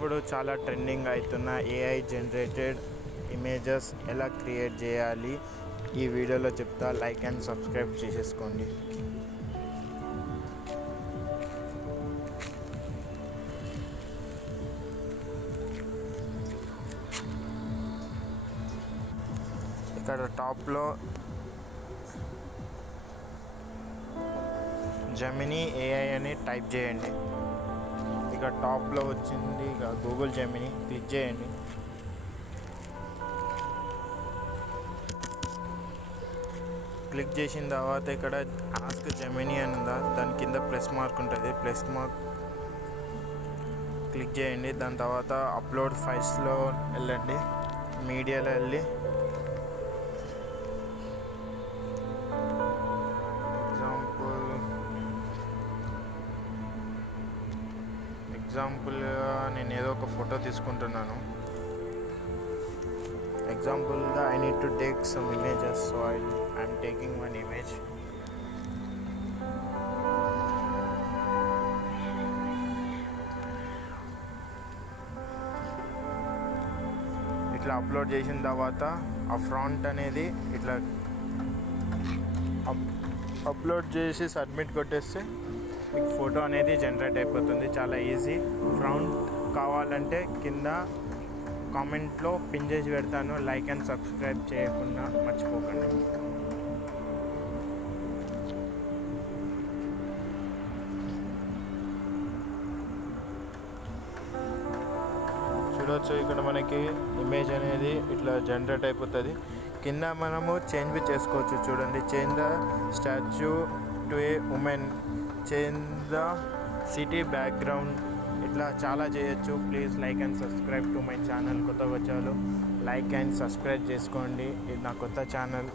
ఇప్పుడు చాలా ట్రెండింగ్ అవుతున్న ఏఐ జనరేటెడ్ ఇమేజెస్ ఎలా క్రియేట్ చేయాలి ఈ వీడియోలో చెప్తా. లైక్ అండ్ సబ్స్క్రైబ్ చేసేసుకోండి. ఇక్కడ టాప్లో జెమినీ ఏఐ అని టైప్ చేయండి. ఇక టాప్లో వచ్చింది ఇక గూగుల్ జెమినీ, క్లిక్ చేయండి. క్లిక్ చేసిన తర్వాత ఇక్కడ ఆస్క్ జెమినీ అని ఉందా, దాని కింద ప్లస్ మార్క్ ఉంటుంది. ప్లస్ మార్క్ క్లిక్ చేయండి. దాని తర్వాత అప్లోడ్ ఫైల్స్లో వెళ్ళండి. మీడియాలో వెళ్ళి ఎగ్జాంపుల్గా నేను ఏదో ఒక ఫోటో తీసుకుంటున్నాను. ఎగ్జాంపుల్గా I need to take some images, so I'm taking one image. ఇట్లా అప్లోడ్ చేసిన తర్వాత ఆ ఫ్రంట్ అనేది ఇట్లా అప్లోడ్ చేసి సబ్మిట్ కొట్టేస్తే మీకు ఫోటో అనేది జనరేట్ అయిపోతుంది. చాలా ఈజీ. ఫ్రంట్ కావాలంటే కింద కామెంట్లో పిన్ చేసి పెడతాను. లైక్ అండ్ సబ్స్క్రైబ్ చేయకుండా మర్చిపోకండి. చూడవచ్చు ఇక్కడ మనకి ఇమేజ్ అనేది ఇట్లా జనరేట్ అయిపోతుంది. కింద మనము చేంజ్ చేసుకోవచ్చు. చూడండి, change the statue to A women, change the city background, ఇట్లా చాలా చేయొచ్చు. Please like and subscribe to my channel. కొత్తగా వచ్చారు, లైక్ అండ్ సబ్స్క్రైబ్ చేసుకోండి. ఇది నా కొత్త ఛానల్.